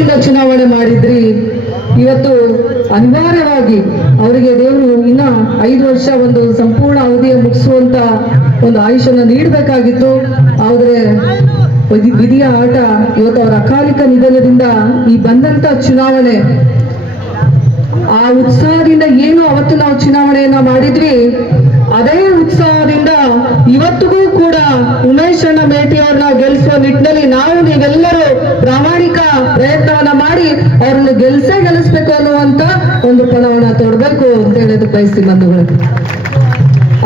ಉತ್ಸಾಹದಿಂದ ಚುನಾವಣೆ ಮಾಡಿದ್ರಿ. ಇವತ್ತು ಅನಿವಾರ್ಯವಾಗಿ ಅವರಿಗೆ ದೇವರು ಇನ್ನ 5 ವರ್ಷ ಒಂದು ಸಂಪೂರ್ಣ ಅವಧಿಯ ಮುಗಿಸುವಂತ ಒಂದು ಆಯುಷನ್ನು ನೀಡಬೇಕಾಗಿತ್ತು. ಆದ್ರೆ ವಿಧಿಯ ಆಟ ಇವತ್ತು ಅವರ ಅಕಾಲಿಕ ನಿಧನದಿಂದ ಈ ಬಂದಂತ ಚುನಾವಣೆ ಆ ಉತ್ಸಾಹದಿಂದ ಏನು ಅವತ್ತು ನಾವು ಚುನಾವಣೆಯನ್ನ ಮಾಡಿದ್ವಿ, ಅದೇ ಉತ್ಸಾಹದಿಂದ ಇವತ್ತಿಗೂ ಕೂಡ ಉಮೇಶ್ ಅಣ್ಣ ಮೇಟಿ ಅವ್ರನ್ನ ಗೆಲ್ಲಿಸುವ ನಿಟ್ಟಿನಲ್ಲಿ ನಾವು ನೀವೆಲ್ಲರೂ ಪ್ರಾಮಾಣಿಕ ಪ್ರಯತ್ನವನ್ನ ಮಾಡಿ ಅವ್ರನ್ನ ಗೆಲ್ಲಿಸ್ಬೇಕು ಅನ್ನುವಂತ ಒಂದು ಪಣವನ್ನ ತೊಡಬೇಕು ಅಂತ ಹೇಳೋದು ಬಯಸ್ತೀನಿ ಬಂಧುಗಳು.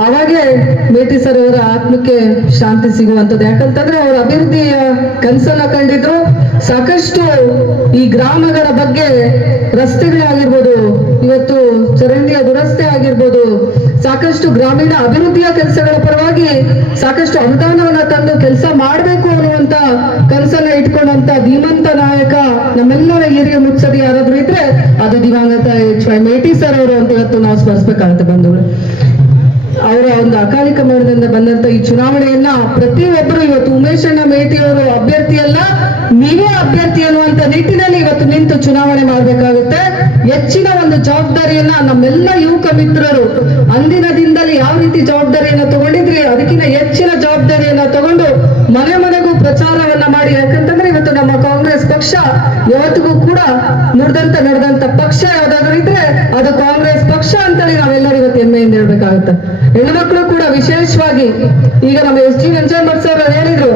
ಅವಾಗೆ ಮೇಟಿ ಸರ್ ಅವರ ಆತ್ಮಕ್ಕೆ ಶಾಂತಿ ಸಿಗುವಂಥದ್ದು. ಯಾಕಂತಂದ್ರೆ ಅವ್ರ ಅಭಿವೃದ್ಧಿಯ ಕನಸನ್ನ ಕಂಡಿದ್ರು. ಸಾಕಷ್ಟು ಈ ಗ್ರಾಮಗಳ ಬಗ್ಗೆ ರಸ್ತೆಗಳಾಗಿರ್ಬೋದು, ಇವತ್ತು ಚರಂಡಿಯ ದುರಸ್ತಿ ಆಗಿರ್ಬೋದು, ಸಾಕಷ್ಟು ಗ್ರಾಮೀಣ ಅಭಿವೃದ್ಧಿಯ ಕೆಲಸಗಳ ಪರವಾಗಿ ಸಾಕಷ್ಟು ಅನುದಾನವನ್ನ ತಂದು ಕೆಲಸ ಮಾಡಬೇಕು ಅನ್ನುವಂತ ಕನಸನ್ನ ಇಟ್ಕೊಂಡಂತ ಧೀಮಂತ ನಾಯಕ ನಮ್ಮೆಲ್ಲರ ಹಿರಿಯ ಮುತ್ಸದಿ ಯಾರಾದ್ರೂ ಇದ್ರೆ ಅದು ದಿವಂಗತ HY ಮೇಟಿ ಸರ್ ಅವರು ಅಂತ ಇವತ್ತು ನಾವು ಸ್ಮರಿಸಬೇಕಾಗುತ್ತೆ ಬಂಧುಗಳು. ಅವರ ಒಂದು ಅಕಾಲಿಕ ಮರಣದಿಂದ ಬಂದಂತ ಈ ಚುನಾವಣೆಯನ್ನ ಪ್ರತಿಯೊಬ್ಬರು ಇವತ್ತು ಉಮೇಶ್ ಅಣ್ಣ ಮೇಟಿ ಅವರು ಅಭ್ಯರ್ಥಿಯಲ್ಲ, ನೀವೇ ಅಭ್ಯರ್ಥಿ ಅನ್ನುವಂತ ನಿಟ್ಟಿನಲ್ಲಿ ಇವತ್ತು ನಿಂತು ಚುನಾವಣೆ ಮಾಡಬೇಕಾಗುತ್ತೆ. ಹೆಚ್ಚಿನ ಒಂದು ಜವಾಬ್ದಾರಿಯನ್ನ ನಮ್ಮೆಲ್ಲ ಯುವಕ ಮಿತ್ರರು ಅಂದಿನ ದಿನದಲ್ಲಿ ಯಾವ ರೀತಿ ಜವಾಬ್ದಾರಿಯನ್ನ ತಗೊಂಡಿದ್ರಿ ಅದಕ್ಕಿಂತ ಹೆಚ್ಚಿನ ಜವಾಬ್ದಾರಿಯನ್ನ ತಗೊಂಡು ಮನೆ ಮನೆಗೂ ಪ್ರಚಾರವನ್ನ ಮಾಡಿ. ಯಾಕಂತಂದ್ರೆ ಇವತ್ತು ನಮ್ಮ ಕಾಂಗ್ರೆಸ್ ಪಕ್ಷ ಯಾವತ್ತಿಗೂ ಕೂಡ ನಡೆದಂತ ಪಕ್ಷ ಯಾವ್ದಾದ್ರು ಇದ್ರೆ ಅದು ಕಾಂಗ್ರೆಸ್ ಪಕ್ಷ ಅಂತೇಳಿ ನಾವೆಲ್ಲರೂ ಇವತ್ತು ಹೆಮ್ಮೆಯಿಂದ ಹೇಳ್ಬೇಕಾಗುತ್ತೆ. ಹೆಣ್ಮಕ್ಳು ಕೂಡ ವಿಶೇಷವಾಗಿ ಈಗ ನಮ್ಮ SG ನಂಜನಮಠ ಸರ್ ಹೇಳಿದ್ರು,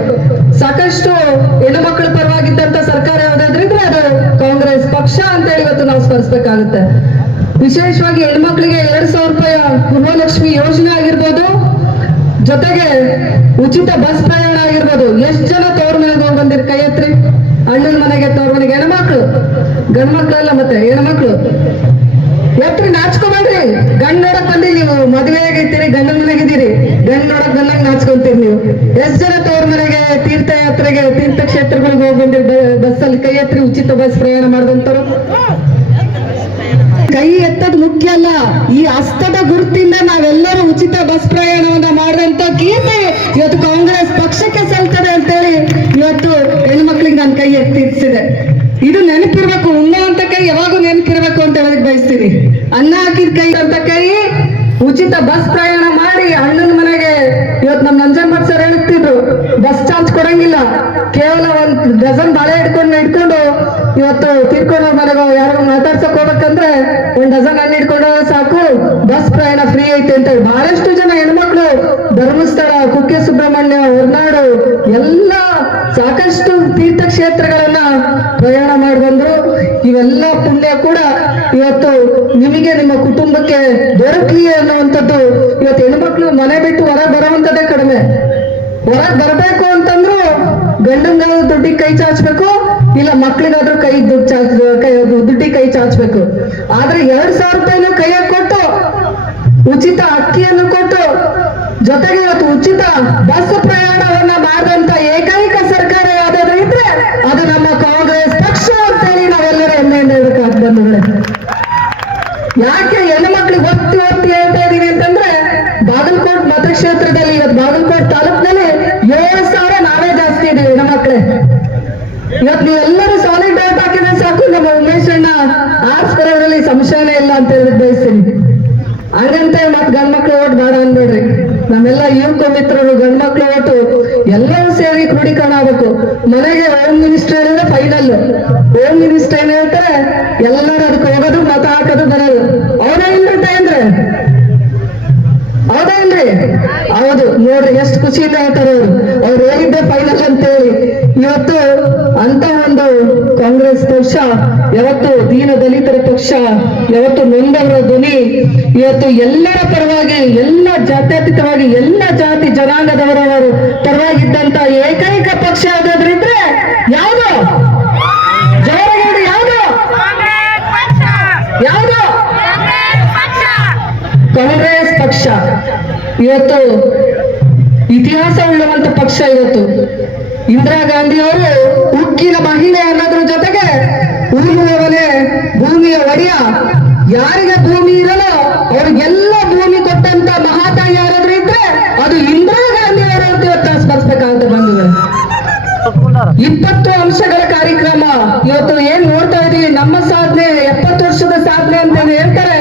ಸಾಕಷ್ಟು ಹೆಣ್ಣು ಮಕ್ಕಳ ಪರವಾಗಿದ್ದಂತ ಸರ್ಕಾರ ಯಾವ್ದಾದ್ರು ಇದ್ರೆ ಅದು ಕಾಂಗ್ರೆಸ್ ಪಕ್ಷ ಅಂತೇಳಿ ಇವತ್ತು ನಾವು ಸ್ಮರಿಸಬೇಕಾಗುತ್ತೆ. ವಿಶೇಷವಾಗಿ ಹೆಣ್ಮಕ್ಳಿಗೆ 2,000 ರೂಪಾಯಿ ಗೃಹಲಕ್ಷ್ಮಿ ಯೋಜನೆ ಆಗಿರ್ಬೋದು, ಜೊತೆಗೆ ಉಚಿತ ಬಸ್ ಪ್ರಯಾಣ ಆಗಿರ್ಬೋದು. ಎಷ್ಟು ಜನ ತವ್ರ ಮನೆಗೆ ಹೋಗಿ ಬಂದಿರಿ? ಕೈ ಎತ್ರಿ. ಅಣ್ಣನ ಮನೆಗೆ ತವ್ರ ಮನೆಗೆ ಹೆಣ್ಮಕ್ಳು, ಗಂಡ್ ಮಕ್ಳಲ್ಲ ಮತ್ತೆ ಹೆಣ್ಮಕ್ಳು ಎತ್ರಿ, ನಾಚ್ಕೊಬೇಡ್ರಿ. ಗಂಡ್ ನೋಡಕ್ ಬಂದಿ ನೀವು, ಮದುವೆ ಆಗಿರ್ತೀರಿ, ಗಂಡನ ಮನೆಗಿದ್ದೀರಿ, ಗಂಡ್ ನೋಡಕ್ ಬಂದಾಗ ನಾಚ್ಕೊಂತೀರಿ ನೀವು. ಎಷ್ಟ್ ಜನ ತವ್ರ ಮನೆಗೆ ತೀರ್ಥಯಾತ್ರೆಗೆ ತೀರ್ಥಕ್ಷೇತ್ರಗಳಿಗೆ ಹೋಗಿ ಬಂದಿರಿ ಬಸ್ಸಲ್ಲಿ? ಕೈ ಎತ್ರಿ. ಉಚಿತ ಬಸ್ ಪ್ರಯಾಣ ಮಾಡಿದಂತರು ಕೈ ಎತ್ತದ್ ಮುಖ್ಯ ಅಲ್ಲ, ಈ ಹಸ್ತದ ಗುರುತಿಂದ ನಾವೆಲ್ಲರೂ ಉಚಿತ ಬಸ್ ಪ್ರಯಾಣವನ್ನ ಮಾಡಿದಂತ ಕೀರ್ತಿ ಇವತ್ತು ಕಾಂಗ್ರೆಸ್ ಪಕ್ಷಕ್ಕೆ ಸಲ್ತದೆ ಅಂತೇಳಿ ಇವತ್ತು ಹೆಣ್ಮಕ್ಳಿಗೆ ನಾನು ಕೈ ಎತ್ತಿಸಿದೆ. ಇದು ನೆನಪಿರ್ಬೇಕು, ಉಣ್ಣುವಂತ ಕೈ ಯಾವಾಗೂ ನೆನಪಿರ್ಬೇಕು ಅಂತ ಹೇಳಕ್ ಬಯಸ್ತೀನಿ. ಅನ್ನ ಹಾಕಿದ ಕೈ ಅಂತ ಕೈ ಉಚಿತ ಬಸ್ ಪ್ರಯಾಣ ಮಾಡಿ ಅಣ್ಣನ ಮನೆಗೆ ಇವತ್ತು ನಮ್ಮ ನಂಜನಮಠ ಸರ್ ಹೇಳ್ತಿದ್ರು, ಬಸ್ ಚಾರ್ಜ್ ಕೊಡಂಗಿಲ್ಲ, ಕೇವಲ 1 ಡಜನ್ ಬಾಳೆ ಹಿಡ್ಕೊಂಡು ಇವತ್ತು ತೀರ್ಕೊಂಡು ಮನೆಗೆ ಯಾರು ಮಾತಾಡ್ಸಕ್ ಹೋಗ್ಬೇಕಂದ್ರೆ 1 ಡಜನ್ ಹಣ್ಣು ಹಿಡ್ಕೊಂಡು ಸಾಕು, ಬಸ್ ಪ್ರಯಾಣ ಫ್ರೀ ಐತೆ ಅಂತ ಬಹಳಷ್ಟು ಜನ ಹೆಣ್ಮಕ್ಳು ಧರ್ಮಸ್ಥಳ, ಕುಕ್ಕೆ ಸುಬ್ರಹ್ಮಣ್ಯ, ಹೊರನಾಡು ಎಲ್ಲ ಸಾಕಷ್ಟು ತೀರ್ಥಕ್ಷೇತ್ರಗಳನ್ನ ಪ್ರಯಾಣ ಮಾಡಿ ಬಂದ್ರು. ಇವೆಲ್ಲ ಪುಣ್ಯ ಕೂಡ ಇವತ್ತು ನಿಮಗೆ ನಿಮ್ಮ ಕುಟುಂಬಕ್ಕೆ ದೊರಕಲಿ ಅನ್ನುವಂಥದ್ದು. ಇವತ್ತು ಹೆಣ್ಮಕ್ಳು ಮನೆ ಬಿಟ್ಟು ಹೊರಗೆ ಬರುವಂತದ್ದೇ ಕಡಿಮೆ. ಹೊರಗೆ ಬರ್ಬೇಕು ಅಂತಂದ್ರು ಗಂಡಂಗಾದ್ರೂ ದುಡ್ಡಿಗೆ ಕೈ ಚಾಚಬೇಕು, ಇಲ್ಲ ಮಕ್ಳಿಗಾದ್ರೂ ದುಡ್ಡಿಗೆ ಕೈ ಚಾಚಬೇಕು. ಆದ್ರೆ 2,000 ರೂಪಾಯಿನೂ ಕೈಯಾಗ ಕೊಟ್ಟು, ಉಚಿತ ಅಕ್ಕಿಯನ್ನು ಕೊಟ್ಟು, ಜೊತೆಗೆ ಇವತ್ತು ಉಚಿತ ಬಸ್ ಪ್ರಯಾಣವನ್ನ ಮಾಡಿದಂತ ಏಕೈಕ ಸರ್ಕಾರ ಯಾವ್ದಾದ್ರು ಇದ್ರೆ ಅದು ನಮ್ಮ ಕಾಂಗ್ರೆಸ್ ಪಕ್ಷ ಅಂತೇಳಿ ನಾವೆಲ್ಲರೂ ಹೆಮ್ಮೆಯಿಂದ ಹೇಳ್ಬೇಕಾಗ್ತದೆ ಬಂಧುಗಳೇ. ಯಾಕೆ ಹೆಣ್ಣು ಮಕ್ಳಿಗೆ ಒತ್ತಿ ಹೇಳ್ತಾ ಇದೀವಿ ಅಂತಂದ್ರೆ, ಬಾಗಲಕೋಟ್ ಮತಕ್ಷೇತ್ರದಲ್ಲಿ ಇವತ್ತು ಬಾಗಲಕೋಟ್ ತಾಲೂಕಿನಲ್ಲಿ 7,000 ನಾವೇ ಜಾಸ್ತಿ ಇದೀವಿ ಹೆಣ್ಮಕ್ಳೇ. ಇವತ್ತು ನೀವೆಲ್ಲರೂ ಸಾಲಿಡ್ ಡೇಟ್ ಹಾಕಿದ್ರೆ ಸಾಕು, ನಮ್ಮ ಉಮೇಶ್ ಅಣ್ಣ ಆರ್ಸ್ಪರದಲ್ಲಿ ಸಂಶಯನೇ ಇಲ್ಲ ಅಂತ ಹೇಳಿ ಬಯಸ್ತೀನಿ. ಹಂಗಂತ ಮತ್ ಗಂಡ್ಮಕ್ಳು ಓಟ್ ಬೇಡ ಅನ್ಬೇಡ್ರಿ. ನಮ್ಮೆಲ್ಲ ಯುವಕ ಮಿತ್ರರು ಗಂಡ್ಮಕ್ಳು ಓಟು ಎಲ್ಲರೂ ಸೇರಿ ಕ್ರೋಢೀಕರಣ ಆಗ್ಬೇಕು. ಮನೆಗೆ ಹೋಮ್ ಮಿನಿಸ್ಟರ್ ಹೇಳಿದ್ರೆ ಫೈನಲ್. ಹೋಮ್ ಮಿನಿಸ್ಟರ್ ಏನ್ ಹೇಳ್ತಾರೆ, ಎಲ್ಲರೂ ಅದಕ್ಕೆ ಹೋಗೋದು, ಮತ ಹಾಕೋದು, ಬರೋದು. ಅವರೇ ಇಲ್ರಿ ಅಂದ್ರೆ ಹೌದಾ ಇಲ್ರಿ? ಹೌದು. ನೋಡ್ರಿ ಎಷ್ಟು ಖುಷಿಯಿಂದ ಹೇಳ್ತಾರೆ ಅವ್ರು ಹೇಳಿದ್ದೆ ಫೈನಲ್ ಅಂತೇಳಿ. ಇವತ್ತು ಅಂತ ಒಂದು ಕಾಂಗ್ರೆಸ್ ಪಕ್ಷ ಯಾವತ್ತು ದೀನ ದಲಿತರ ಪಕ್ಷ, ಯಾವತ್ತು ನೊಂದವರ ಧ್ವನಿ, ಇವತ್ತು ಎಲ್ಲರ ಪರವಾಗಿ, ಎಲ್ಲ ಜಾತ್ಯತೀತವಾಗಿ, ಎಲ್ಲ ಜಾತಿ ಜನಾಂಗದವರವರು ಪರವಾಗಿದ್ದಂತ ಏಕೈಕ ಪಕ್ಷ ಯಾವ್ದಾದ್ರು ಇದ್ರೆ ಯಾವುದು? ಜೋರಾಗಿ ಯಾವುದು? ಯಾವುದು? ಕಾಂಗ್ರೆಸ್ ಪಕ್ಷ. ಇವತ್ತು ಇತಿಹಾಸ ಉಳ್ಳುವಂತ ಪಕ್ಷ. ಇವತ್ತು ಇಂದಿರಾ ಗಾಂಧಿ ಅವರು ಉಕ್ಕಿನ ಮಹಿಳೆ ಅನ್ನೋದ್ರ ಜೊತೆಗೆ ಊರುವವನೇ ಭೂಮಿಯ ಒಡೆಯ, ಯಾರಿಗೆ ಭೂಮಿ ಇರಲೋ ಅವ್ರಿಗೆಲ್ಲ ಭೂಮಿ ಕೊಟ್ಟಂತ ಮಹಾತಾಯಿ ಯಾರಾದ್ರೂ ಇದ್ರೆ ಅದು ಇಂದಿರಾ ಗಾಂಧಿ ಅವರು ಅಂತ ಇವತ್ತು ಸ್ಮರಿಸಬೇಕಾಗುತ್ತೆ ಬಂಧುಗಳು. 20 ಅಂಶಗಳ ಕಾರ್ಯಕ್ರಮ ಇವತ್ತು ಏನ್ ನೋಡ್ತಾ ಇದೀವಿ. ನಮ್ಮ ಸಾಧನೆ 70 ವರ್ಷದ ಸಾಧನೆ ಅಂತ ಹೇಳ್ತಾರೆ.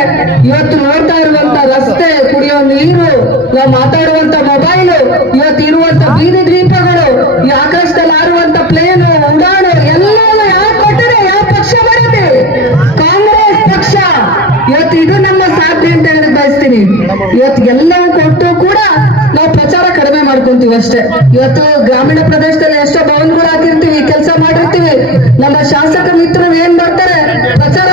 ಇವತ್ತು ನೋಡ್ತಾ ಇರುವಂತ ರಸ್ತೆ, ಕುಡಿಯೋ ನೀರು, ನಾವು ಮಾತಾಡುವಂತ ಮೊಬೈಲ್, ಇವತ್ತು ಇರುವಂತ ಬೀದಿ ದೀಪಗಳು, ಈ ಆಕಾಶದಲ್ಲಿ ಹಾರುವಂತ ಪ್ಲೇನು, ಉಡಾಣು ಎಲ್ಲವೂ ಯಾರು ಕೊಟ್ಟರೆ, ಯಾವ ಪಕ್ಷ ಬರುತ್ತೆ? ಕಾಂಗ್ರೆಸ್ ಪಕ್ಷ. ಇವತ್ತು ಇದು ನಮ್ಮ ಸಾಧನೆ ಅಂತ ಹೇಳಿ ಬಯಸ್ತೀನಿ. ಇವತ್ತು ಎಲ್ಲವೂ ಕೊಟ್ಟು ಕೂಡ ನಾವು ಪ್ರಚಾರ ಕಡಿಮೆ ಮಾಡ್ಕೊಂತೀವಿ ಅಷ್ಟೇ. ಇವತ್ತು ಗ್ರಾಮೀಣ ಪ್ರದೇಶದಲ್ಲಿ ಎಷ್ಟೋ ಭವನಗಳು ಹಾಕಿರ್ತೀವಿ, ಕೆಲಸ ಮಾಡಿರ್ತೀವಿ. ನಮ್ಮ ಶಾಸಕ ಮಿತ್ರರು ಏನ್ ಮಾಡ್ತಾರೆ, ಪ್ರಚಾರ